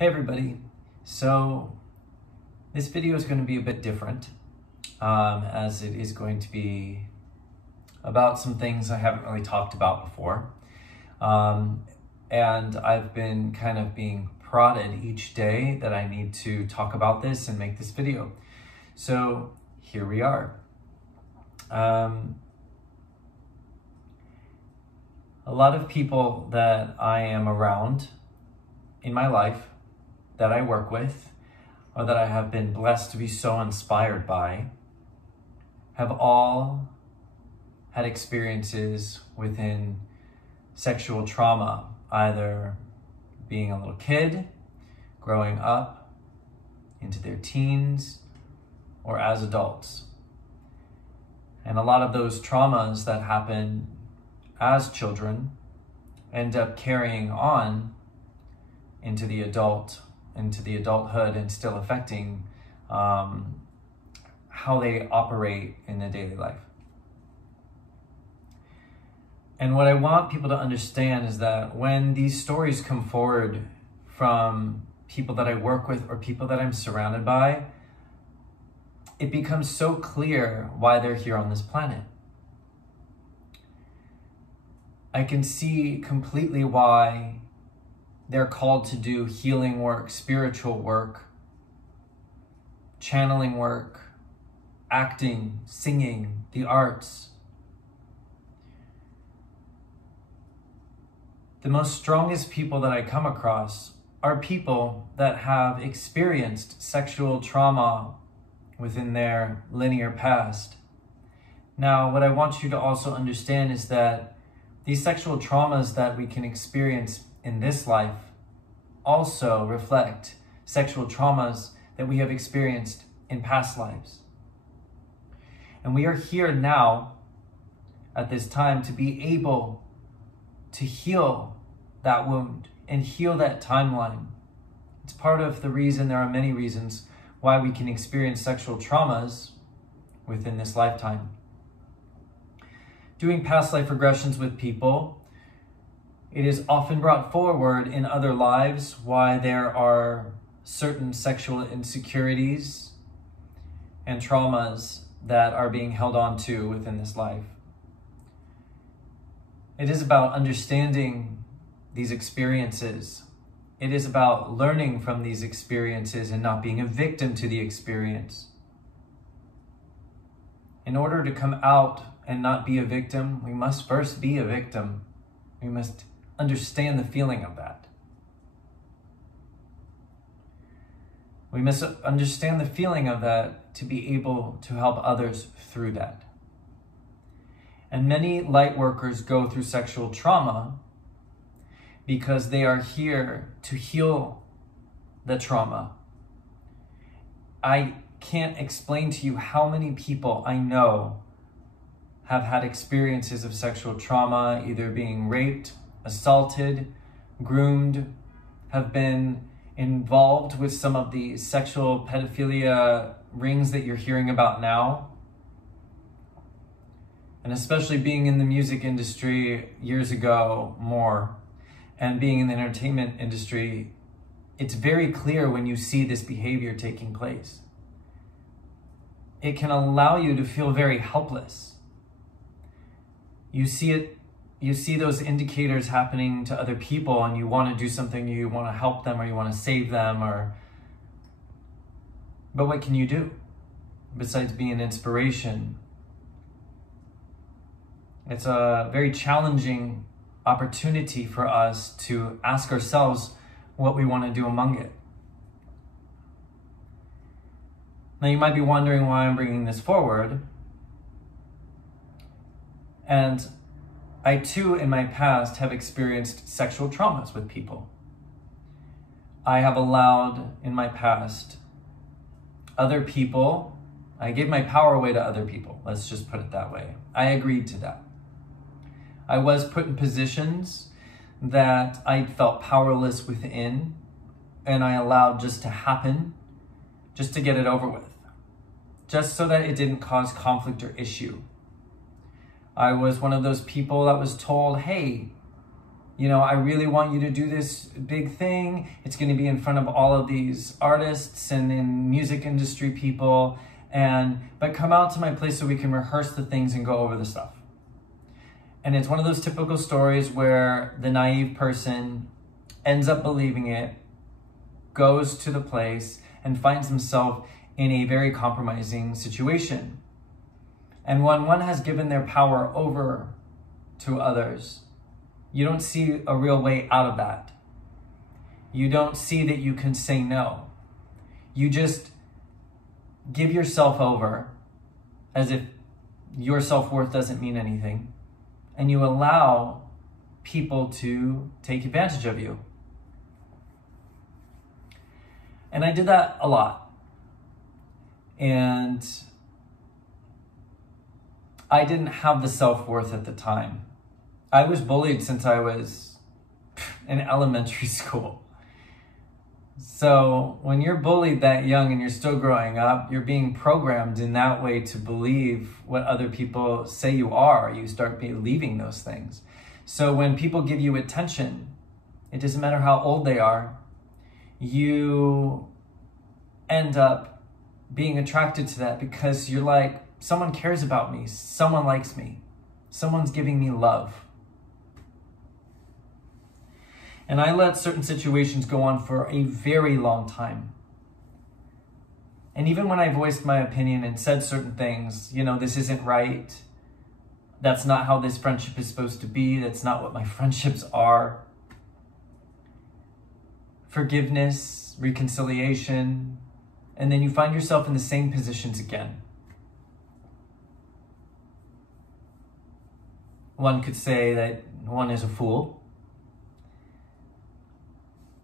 Hey everybody, so this video is going to be a bit different as it is going to be about some things I haven't really talked about before. And I've been kind of being prodded each day that I need to talk about this and make this video. So here we are. A lot of people that I am around in my life, that I work with, or that I have been blessed to be so inspired by, have all had experiences within sexual trauma, either being a little kid, growing up into their teens, or as adults. And a lot of those traumas that happen as children end up carrying on into the adulthood and still affecting how they operate in their daily life. And what I want people to understand is that when these stories come forward from people that I work with or people that I'm surrounded by, it becomes so clear why they're here on this planet. I can see completely why they're called to do healing work, spiritual work, channeling work, acting, singing, the arts. The most strongest people that I come across are people that have experienced sexual trauma within their linear past. Now, what I want you to also understand is that these sexual traumas that we can experience in this life also reflect sexual traumas that we have experienced in past lives. And we are here now at this time to be able to heal that wound and heal that timeline. It's part of the reason, there are many reasons why we can experience sexual traumas within this lifetime. Doing past life regressions with people, it is often brought forward in other lives why there are certain sexual insecurities and traumas that are being held on to within this life. It is about understanding these experiences. It is about learning from these experiences and not being a victim to the experience. In order to come out and not be a victim, we must first be a victim. We must understand the feeling of that. We must understand the feeling of that to be able to help others through that. And many light workers go through sexual trauma because they are here to heal the trauma. I can't explain to you how many people I know have had experiences of sexual trauma, either being raped, assaulted, groomed, have been involved with some of the sexual pedophilia rings that you're hearing about now. And especially being in the music industry years ago more, and being in the entertainment industry, it's very clear when you see this behavior taking place. It can allow you to feel very helpless. You see it. You see those indicators happening to other people and you want to do something, you want to help them or you want to save them, but what can you do besides being an inspiration? It's a very challenging opportunity for us to ask ourselves what we want to do among it. Now you might be wondering why I'm bringing this forward. And I too, in my past, have experienced sexual traumas with people. I have allowed, in my past, other people, I gave my power away to other people. Let's just put it that way. I agreed to that. I was put in positions that I felt powerless within, and I allowed just to happen, just to get it over with, just so that it didn't cause conflict or issue. I was one of those people that was told, hey, you know, I really want you to do this big thing. It's going to be in front of all of these artists and in music industry people. But come out to my place so we can rehearse the things and go over the stuff. And it's one of those typical stories where the naive person ends up believing it, goes to the place, and finds himself in a very compromising situation. And when one has given their power over to others, you don't see a real way out of that. You don't see that you can say no. You just give yourself over as if your self-worth doesn't mean anything. And you allow people to take advantage of you. And I did that a lot. And I didn't have the self-worth at the time. I was bullied since I was in elementary school. So when you're bullied that young and you're still growing up, you're being programmed in that way to believe what other people say you are. You start believing those things. So when people give you attention, it doesn't matter how old they are, you end up being attracted to that because you're like, someone cares about me, someone likes me, someone's giving me love. And I let certain situations go on for a very long time. And even when I voiced my opinion and said certain things, you know, this isn't right, that's not how this friendship is supposed to be, that's not what my friendships are. Forgiveness, reconciliation, and then you find yourself in the same positions again. One could say that one is a fool.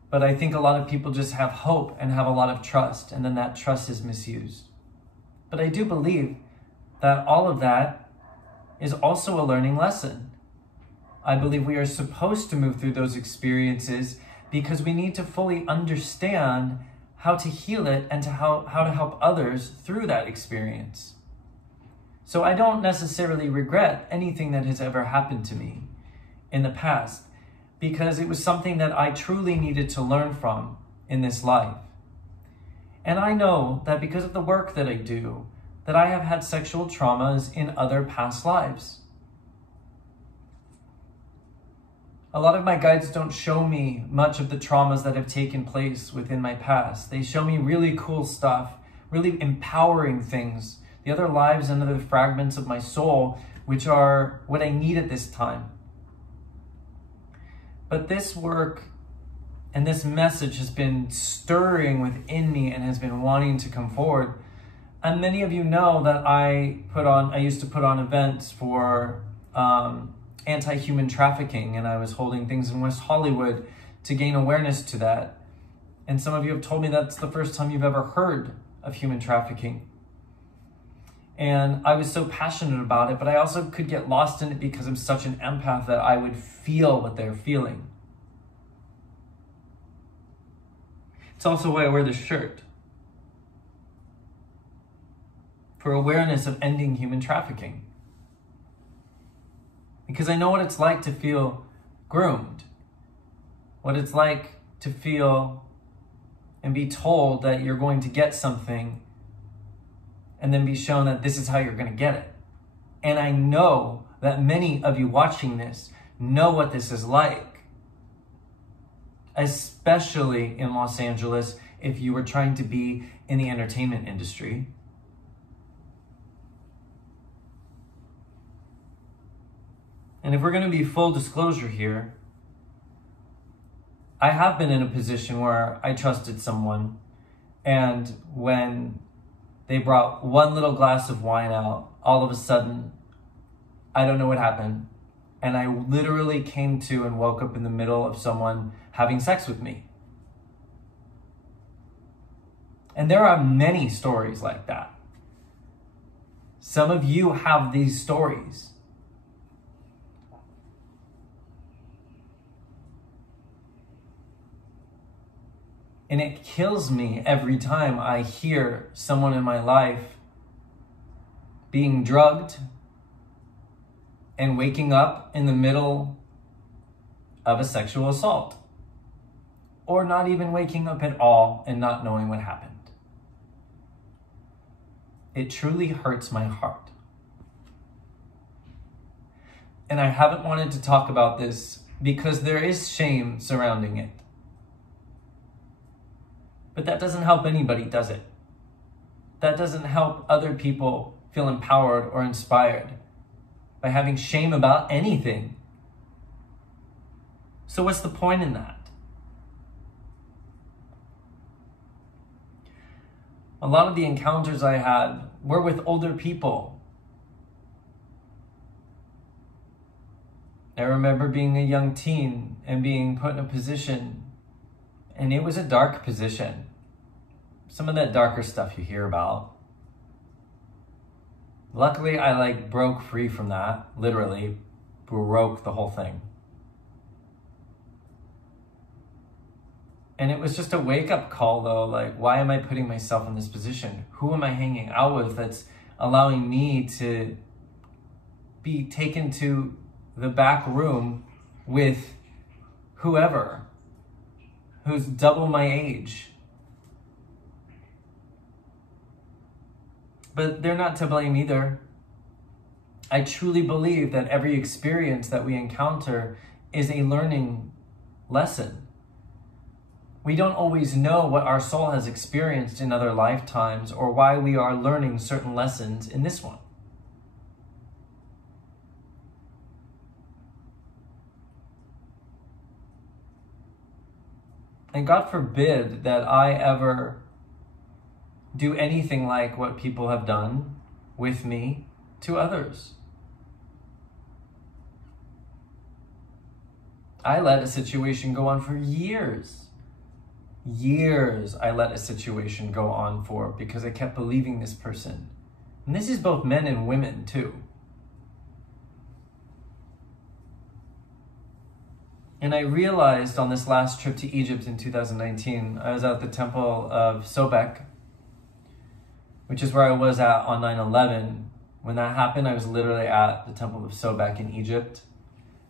But I think a lot of people just have hope and have a lot of trust, and then that trust is misused. But I do believe that all of that is also a learning lesson. I believe we are supposed to move through those experiences because we need to fully understand how to heal it and how to help others through that experience. So I don't necessarily regret anything that has ever happened to me in the past, because it was something that I truly needed to learn from in this life. And I know that because of the work that I do, that I have had sexual traumas in other past lives. A lot of my guides don't show me much of the traumas that have taken place within my past. They show me really cool stuff, really empowering things, the other lives and other fragments of my soul, which are what I need at this time. But this work and this message has been stirring within me and has been wanting to come forward. And many of you know that I used to put on events for anti-human trafficking, and I was holding things in West Hollywood to gain awareness to that. And some of you have told me that's the first time you've ever heard of human trafficking. And I was so passionate about it, but I also could get lost in it because I'm such an empath that I would feel what they're feeling. It's also why I wear this shirt. For awareness of ending human trafficking. Because I know what it's like to feel groomed. What it's like to feel and be told that you're going to get something and then be shown that this is how you're going to get it. And I know that many of you watching this know what this is like. Especially in Los Angeles, if you were trying to be in the entertainment industry. And if we're going to be full disclosure here, I have been in a position where I trusted someone, and when they brought one little glass of wine out, all of a sudden, I don't know what happened, and I literally came to and woke up in the middle of someone having sex with me. And there are many stories like that. Some of you have these stories. And it kills me every time I hear someone in my life being drugged and waking up in the middle of a sexual assault, or not even waking up at all and not knowing what happened. It truly hurts my heart. And I haven't wanted to talk about this because there is shame surrounding it. But that doesn't help anybody, does it? That doesn't help other people feel empowered or inspired by having shame about anything. So what's the point in that? A lot of the encounters I had were with older people. I remember being a young teen and being put in a position, and it was a dark position. Some of that darker stuff you hear about. Luckily, I broke free from that, literally broke the whole thing. And it was just a wake-up call, though. Why am I putting myself in this position? Who am I hanging out with that's allowing me to be taken to the back room with whoever who's double my age? But they're not to blame either. I truly believe that every experience that we encounter is a learning lesson. We don't always know what our soul has experienced in other lifetimes or why we are learning certain lessons in this one. And God forbid that I ever do anything like what people have done with me to others. I let a situation go on for years. Years I let a situation go on for because I kept believing this person. And this is both men and women too. And I realized on this last trip to Egypt in 2019, I was at the temple of Sobek, which is where I was at on 9/11. When that happened, I was literally at the temple of Sobek in Egypt.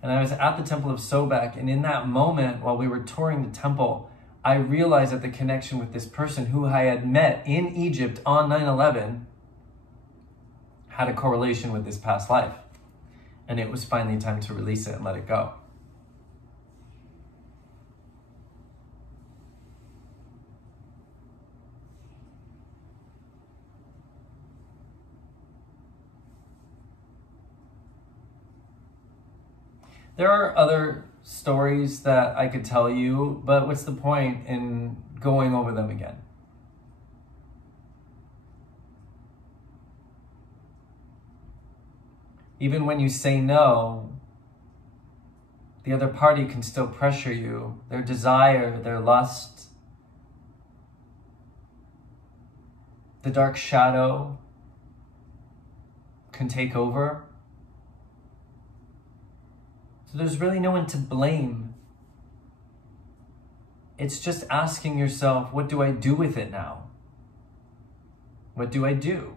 And I was at the temple of Sobek, and in that moment, while we were touring the temple, I realized that the connection with this person who I had met in Egypt on 9/11 had a correlation with this past life. And it was finally time to release it and let it go. There are other stories that I could tell you, but what's the point in going over them again? Even when you say no, the other party can still pressure you. Their desire, their lust, the dark shadow can take over. So there's really no one to blame. It's just asking yourself, what do I do with it now? What do I do?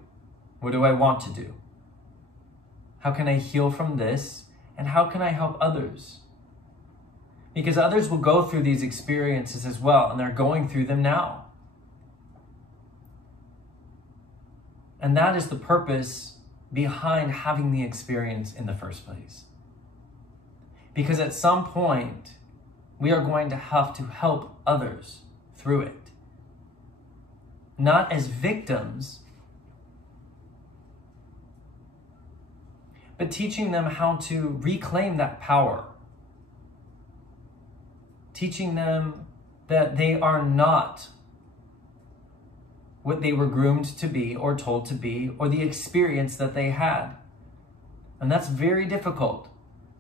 What do I want to do? How can I heal from this? And how can I help others? Because others will go through these experiences as well, and they're going through them now. And that is the purpose behind having the experience in the first place. Because at some point, we are going to have to help others through it. Not as victims, but teaching them how to reclaim that power. Teaching them that they are not what they were groomed to be or told to be, or the experience that they had. And that's very difficult.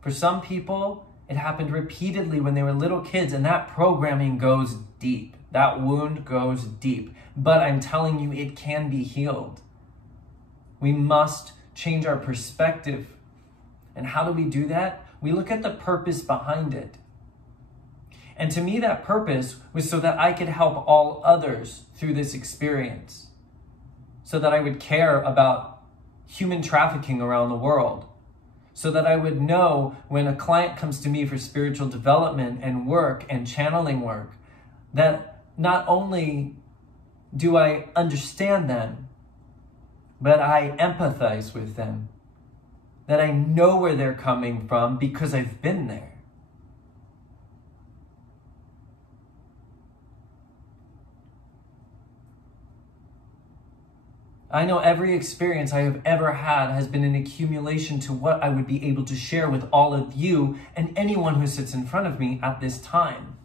For some people, it happened repeatedly when they were little kids, and that programming goes deep. That wound goes deep. But I'm telling you, it can be healed. We must change our perspective. And how do we do that? We look at the purpose behind it. And to me, that purpose was so that I could help all others through this experience. So that I would care about human trafficking around the world. so that I would know when a client comes to me for spiritual development and work and channeling work, that not only do I understand them, but I empathize with them, that I know where they're coming from because I've been there. I know every experience I have ever had has been an accumulation to what I would be able to share with all of you and anyone who sits in front of me at this time.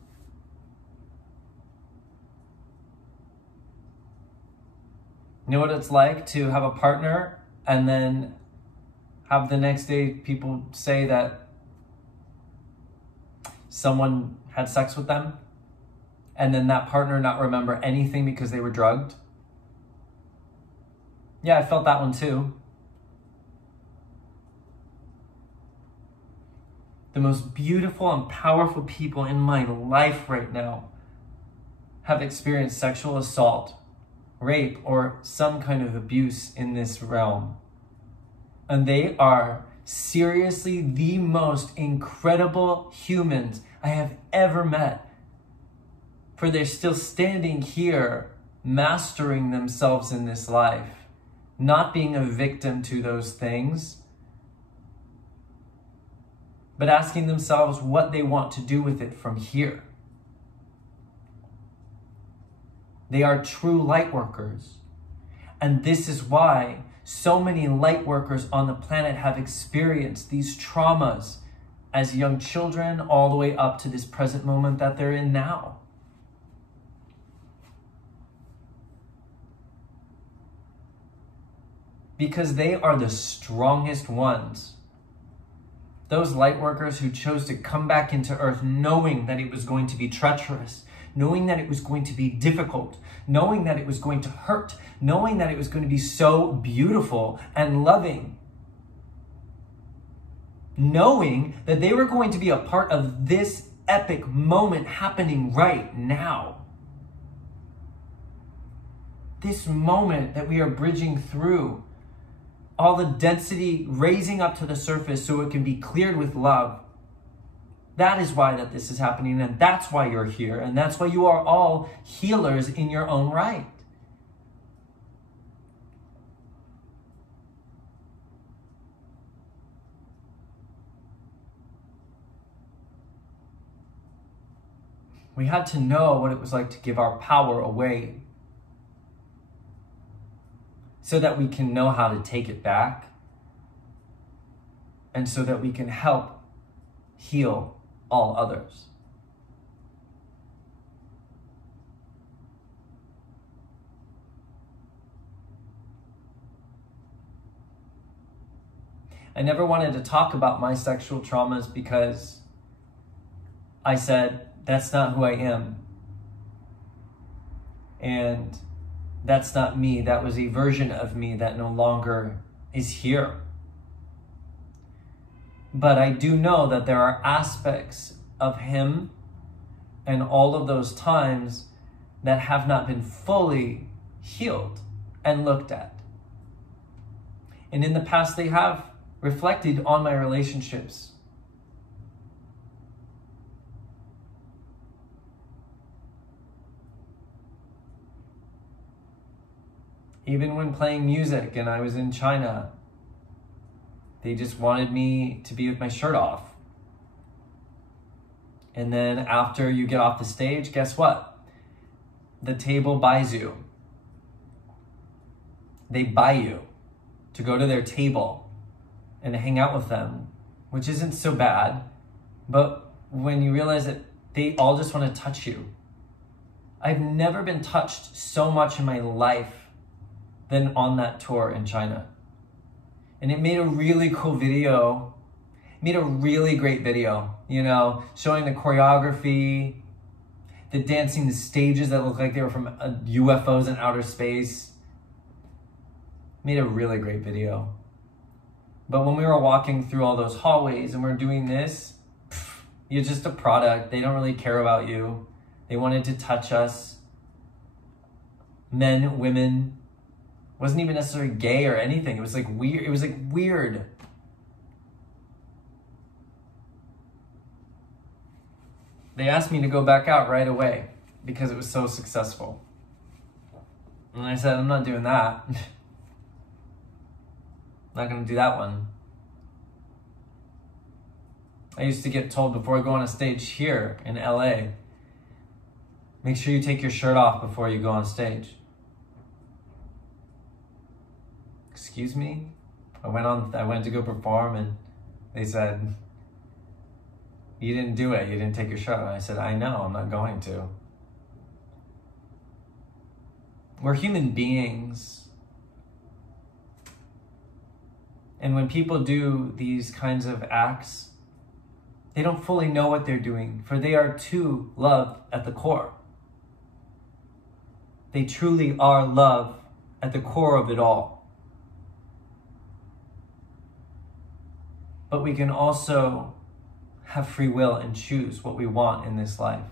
You know what it's like to have a partner and then have the next day people say that someone had sex with them and then that partner not remember anything because they were drugged? Yeah, I felt that one too. The most beautiful and powerful people in my life right now have experienced sexual assault, rape, or some kind of abuse in this realm. And they are seriously the most incredible humans I have ever met. For they're still standing here, mastering themselves in this life, not being a victim to those things, but asking themselves what they want to do with it from here. They are true light workers. And this is why so many light workers on the planet have experienced these traumas as young children all the way up to this present moment that they're in now. Because they are the strongest ones. Those light workers who chose to come back into earth knowing that it was going to be treacherous, knowing that it was going to be difficult, knowing that it was going to hurt, knowing that it was going to be so beautiful and loving, knowing that they were going to be a part of this epic moment happening right now. This moment that we are bridging through, all the density raising up to the surface so it can be cleared with love. That is why that this is happening, and that's why you're here, and that's why you are all healers in your own right. We had to know what it was like to give our power away so that we can know how to take it back and so that we can help heal all others. I never wanted to talk about my sexual traumas because I said, that's not who I am. And that's not me. That was a version of me that no longer is here. But I do know that there are aspects of him and all of those times that have not been fully healed and looked at. And in the past, they have reflected on my relationships. Even when playing music and I was in China, they just wanted me to be with my shirt off. And then after you get off the stage, guess what? The table buys you. They buy you to go to their table and hang out with them, which isn't so bad. But when you realize that they all just want to touch you. I've never been touched so much in my life than on that tour in China. And it made a really cool video, made a really great video, you know, showing the choreography, the dancing, the stages that looked like they were from UFOs in outer space. Made a really great video. But when we were walking through all those hallways and we're doing this, you're just a product. They don't really care about you. They wanted to touch us. Men, women. Wasn't even necessarily gay or anything. It was like weird. It was like weird. they asked me to go back out right away because it was so successful. And I said, I'm not doing that. Not gonna do that one. I used to get told before I go on a stage here in LA, make sure you take your shirt off before you go on stage. Excuse me? I went to go perform and they said, you didn't do it, you didn't take your shirt off. I said, I know, I'm not going to. We're human beings. And when people do these kinds of acts, they don't fully know what they're doing, for they are too love at the core. They truly are love at the core of it all. But we can also have free will and choose what we want in this life.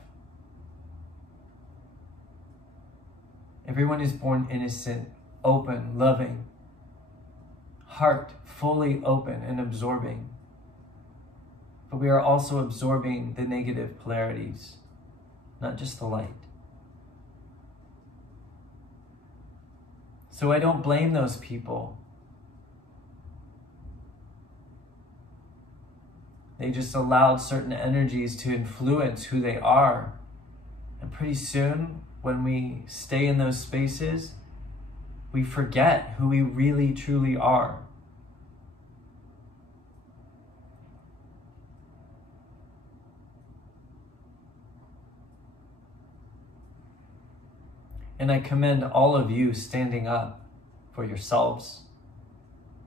Everyone is born innocent, open, loving, heart fully open and absorbing. But we are also absorbing the negative polarities, not just the light. So I don't blame those people. They just allowed certain energies to influence who they are. And pretty soon, when we stay in those spaces, we forget who we really truly are. And I commend all of you standing up for yourselves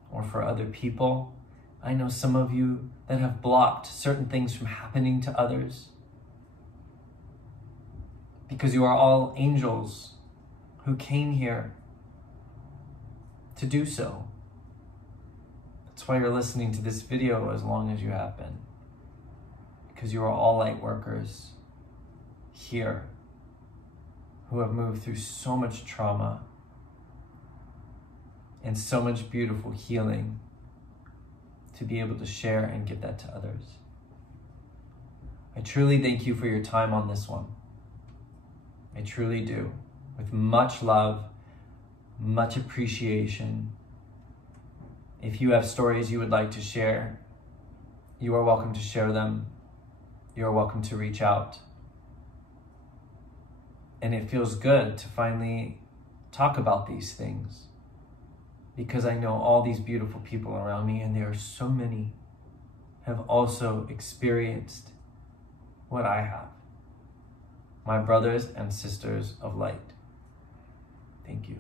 or for other people. I know some of you that have blocked certain things from happening to others because you are all angels who came here to do so. That's why you're listening to this video as long as you have been, because you are all light workers here who have moved through so much trauma and so much beautiful healing to be able to share and give that to others. I truly thank you for your time on this one. I truly do. With much love, much appreciation. If you have stories you would like to share, you are welcome to share them. You are welcome to reach out. And it feels good to finally talk about these things because I know all these beautiful people around me, and there are so many, have also experienced what I have. My brothers and sisters of light. Thank you.